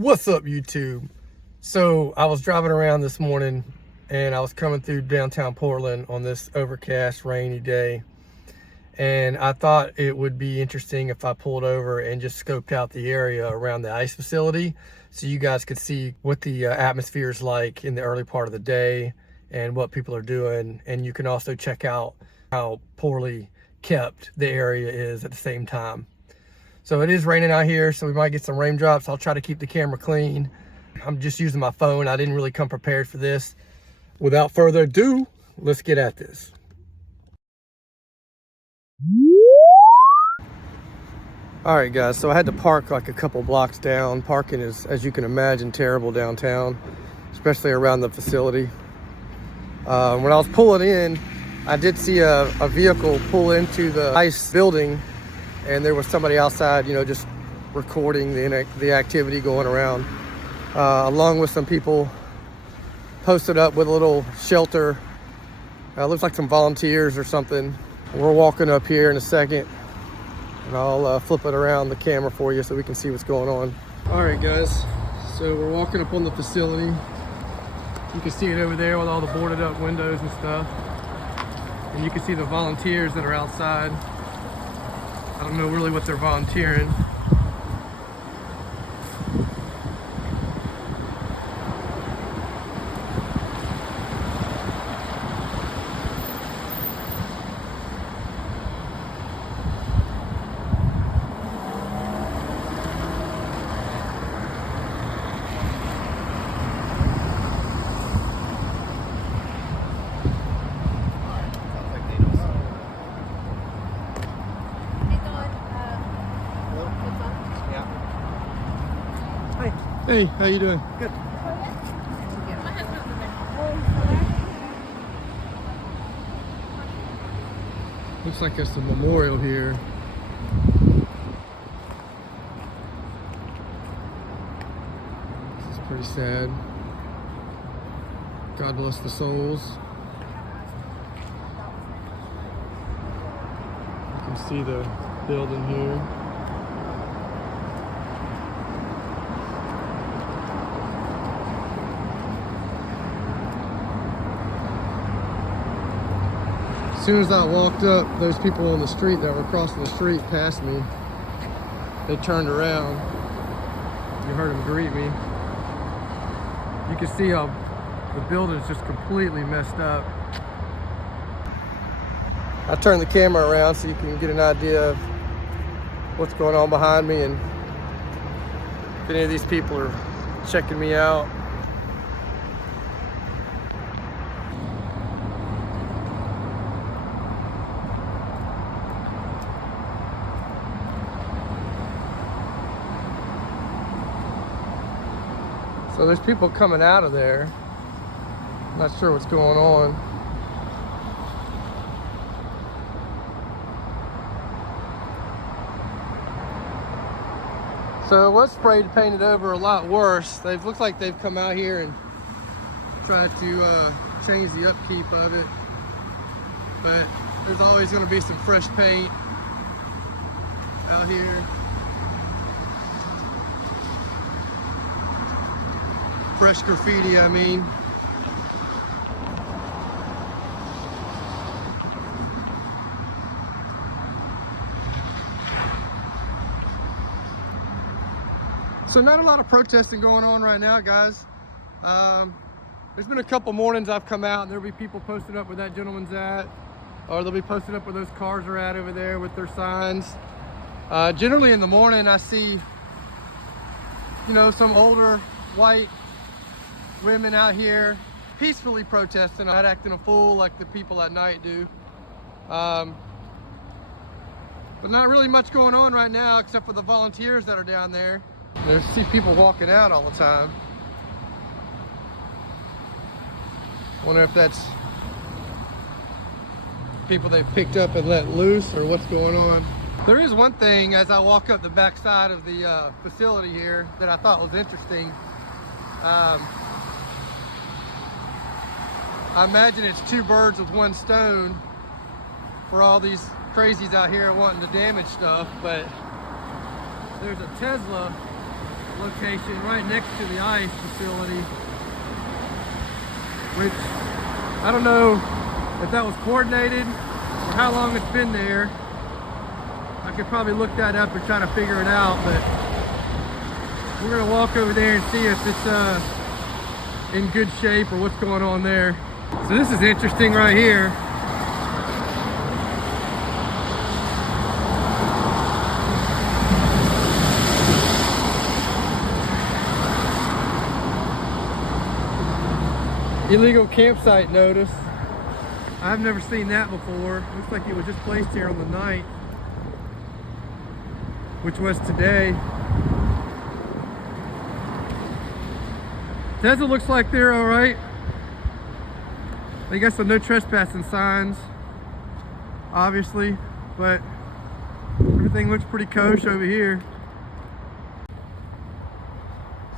What's up, YouTube? So I was driving around this morning and I was coming through downtown Portland on this overcast, rainy day. And I thought it would be interesting if I pulled over and just scoped out the area around the ICE facility so you guys could see what the atmosphere is like in the early part of the day and what people are doing. And you can also check out how poorly kept the area is at the same time. So it is raining out here, so we might get some raindrops. I'll try to keep the camera clean. I'm just using my phone. I didn't really come prepared for this. Without further ado, let's get at this. All right, guys, so I had to park like a couple blocks down. Parking is, as you can imagine, terrible downtown, especially around the facility. When I was pulling in, I did see a vehicle pull into the ICE building, and there was somebody outside, just recording the activity going around, along with some people posted up with a little shelter. Looks like some volunteers or something. We're walking up here in a second, and I'll flip it around the camera for you so we can see what's going on. All right, guys, so we're walking up on the facility. You can see it over there with all the boarded up windows and stuff. And you can see the volunteers that are outside. I don't know really what they're volunteering. Hey, how you doing? Good. Looks like there's a memorial here. This is pretty sad. God bless the souls. You can see the building here. As soon as I walked up, those people on the street that were crossing the street past me, they turned around. You heard them greet me. You can see how the building's just completely messed up. I turned the camera around so you can get an idea of what's going on behind me and if any of these people are checking me out. So there's people coming out of there. Not sure what's going on. So it was sprayed painted over a lot worse. They've looked like they've come out here and tried to change the upkeep of it. But there's always going to be some fresh paint out here. Fresh graffiti, I mean. So not a lot of protesting going on right now, guys. There's been a couple mornings I've come out and there'll be people posted up where that gentleman's at, or they'll be posted up where those cars are at over there with their signs. Generally in the morning I see, some older white women out here peacefully protesting, not acting a fool like the people at night do. But not really much going on right now except for the volunteers that are down there. I see people walking out all the time. Wonder if that's people they've picked up and let loose or what's going on. There is one thing as I walk up the back side of the facility here that I thought was interesting. I imagine it's two birds with one stone for all these crazies out here wanting to damage stuff, but there's a Tesla location right next to the ICE facility, which I don't know if that was coordinated or how long it's been there. I could probably look that up and try to figure it out, but we're gonna walk over there and see if it's in good shape or what's going on there. So this is interesting right here. Illegal campsite notice. I've never seen that before. Looks like it was just placed here on the 9th, which was today. Tesla looks like they're all right. They got some no trespassing signs, obviously, but everything looks pretty kosher over here.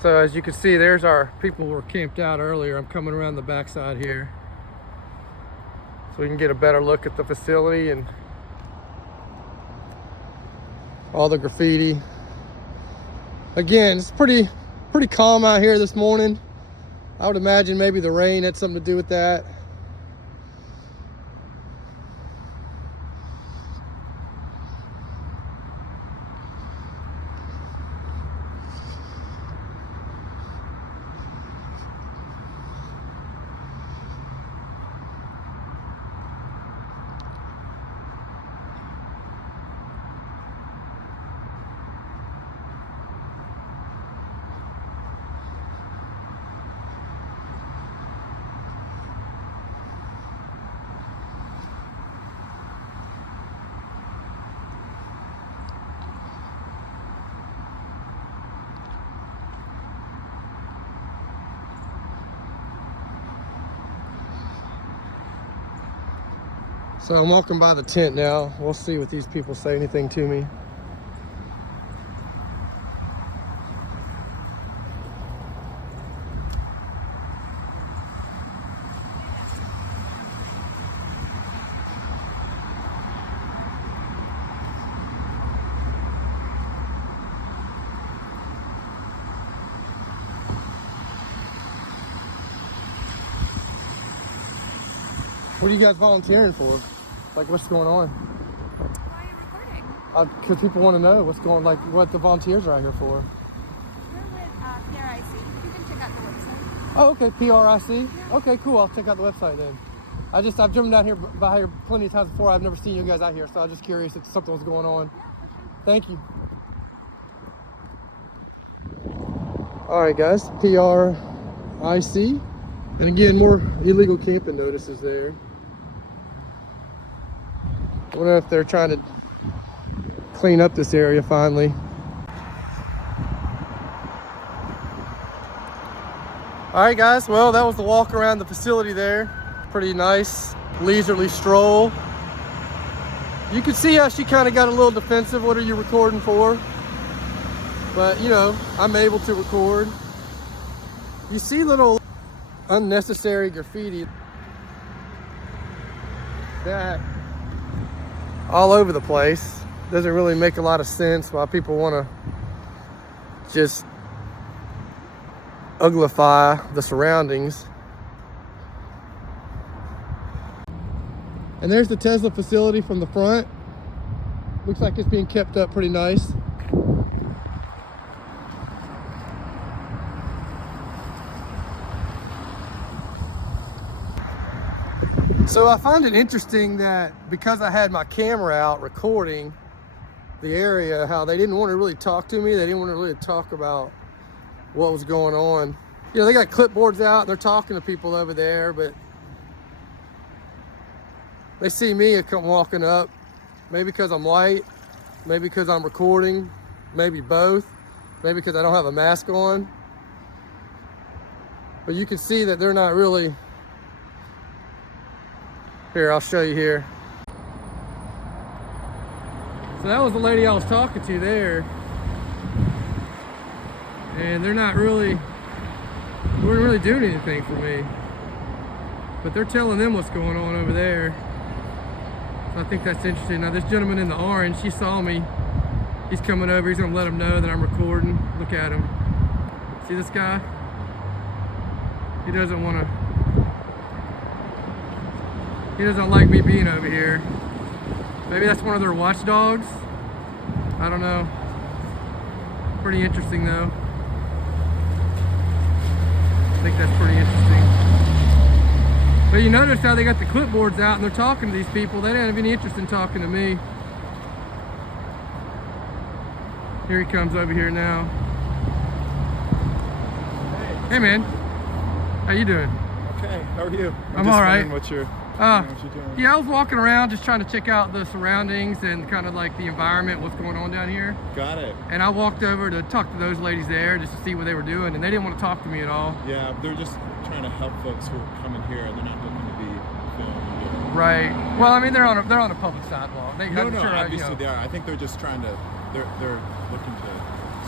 So as you can see, there's our people who were camped out earlier. I'm coming around the backside here so we can get a better look at the facility and all the graffiti. Again, it's pretty calm out here this morning. I would imagine maybe the rain had something to do with that. So I'm walking by the tent now. We'll see if these people say anything to me. What are you guys volunteering for? Like, what's going on? Why are you recording? Because people want to know what's going, like, what the volunteers are out here for. We're with i.c.e. You can check out the website. Oh, okay, PRIC? Yeah. Okay, cool, I'll check out the website then. I've driven down here by here plenty of times before. I've never seen you guys out here, so I was just curious if something was going on. Yeah, for sure. Thank you. All right, guys, PRIC. And again, more illegal camping notices there. I wonder if they're trying to clean up this area finally. All right, guys, well, that was the walk around the facility there. Pretty nice, leisurely stroll. You can see how she kind of got a little defensive. What are you recording for? But, you know, I'm able to record. You see little unnecessary graffiti that all over the place. Doesn't really make a lot of sense why people want to just uglify the surroundings. And there's the Tesla facility from the front. Looks like it's being kept up pretty nice. So I find it interesting that because I had my camera out recording the area, how they didn't want to really talk to me. They didn't want to really talk about what was going on. You know, they got clipboards out and they're talking to people over there, but they see me come walking up, maybe because I'm white, maybe because I'm recording, maybe both, maybe because I don't have a mask on. But you can see that they're not really. Here, I'll show you here. So that was the lady I was talking to there. And they're not really, weren't really doing anything for me. But they're telling them what's going on over there. So I think that's interesting. Now this gentleman in the orange, he saw me. He's coming over, he's gonna let them know that I'm recording. Look at him. See this guy? He doesn't want to. He doesn't like me being over here. Maybe that's one of their watchdogs. I don't know. Pretty interesting though. I think that's pretty interesting. But you notice how they got the clipboards out and they're talking to these people. They didn't have any interest in talking to me. Here he comes over here now. Hey man, how you doing? Okay, how are you? I'm all right. What you're doing. Yeah, I was walking around just trying to check out the surroundings and kind of like the environment, what's going on down here. Got it. And I walked over to talk to those ladies there just to see what they were doing, and they didn't want to talk to me at all. Yeah, they're just trying to help folks who are coming here. They're not looking to be filmed. Right. Well, I mean, they're on a public sidewalk. Obviously they are. I think they're just trying to. They're looking to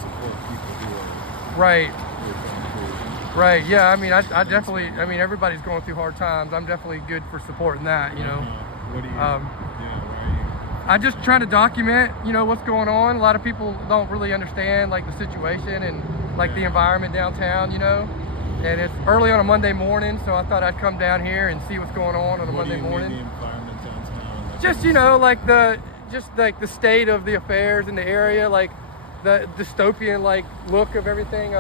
support people who are. Right. Who are going through. Right. Yeah. I mean, I definitely. I mean, everybody's going through hard times. I'm definitely good for supporting that. You know. What do you? Why are you? I just trying to document, what's going on. A lot of people don't really understand like the situation and like the environment downtown. And it's early on a Monday morning, so I thought I'd come down here and see what's going on a Monday morning. Mean the environment downtown? Just like the state of the affairs in the area, like the dystopian like look of everything.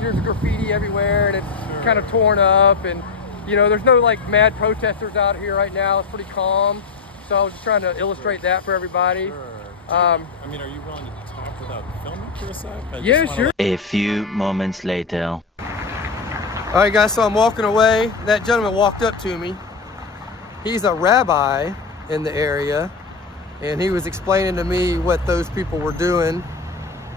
There's graffiti everywhere and it's kind of torn up, and there's no like mad protesters out here right now. It's pretty calm, so I was just trying to illustrate that for everybody. Sure. I mean, are you willing to talk without filming for a sec? Yeah, sure. A few moments later. All right, guys, so I'm walking away. That gentleman walked up to me. He's a rabbi in the area, and he was explaining to me what those people were doing.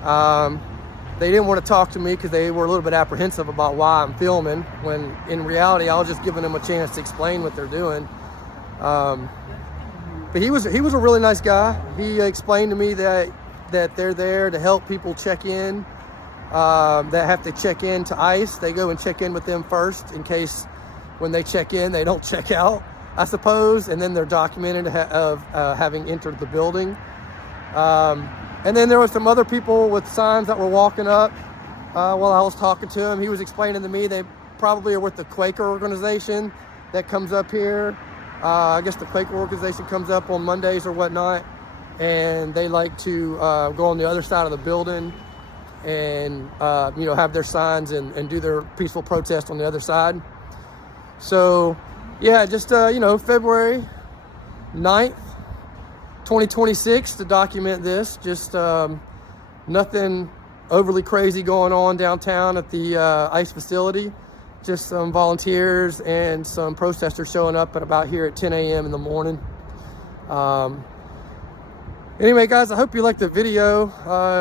They didn't want to talk to me because they were a little bit apprehensive about why I'm filming, when in reality I was just giving them a chance to explain what they're doing. But he was a really nice guy. He explained to me that they're there to help people check in, that have to check in to ICE. They go and check in with them first in case when they check in they don't check out, I suppose, and then they're documented of having entered the building. And then there were some other people with signs that were walking up while I was talking to him. He was explaining to me they probably are with the Quaker organization that comes up here. I guess the Quaker organization comes up on Mondays or whatnot, and they like to go on the other side of the building and have their signs and do their peaceful protest on the other side. So yeah, just February 9th, 2026 to document this. Just nothing overly crazy going on downtown at the ICE facility. Just some volunteers and some protesters showing up at about here at 10 a.m. in the morning. Anyway, guys, I hope you liked the video.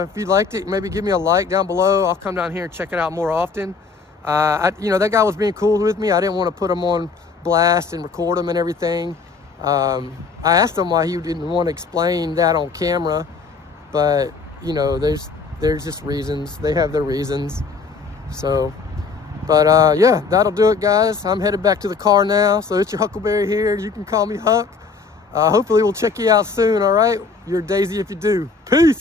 If you liked it, maybe give me a like down below. I'll come down here and check it out more often. That guy was being cool with me. I didn't want to put him on blast and record him and everything. I asked him why he didn't want to explain that on camera, but there's just reasons. They have their reasons. So, but yeah, that'll do it, guys. I'm headed back to the car now. So it's your Huckleberry here. You can call me Huck. Hopefully we'll check you out soon. All right, you're Daisy if you do. Peace.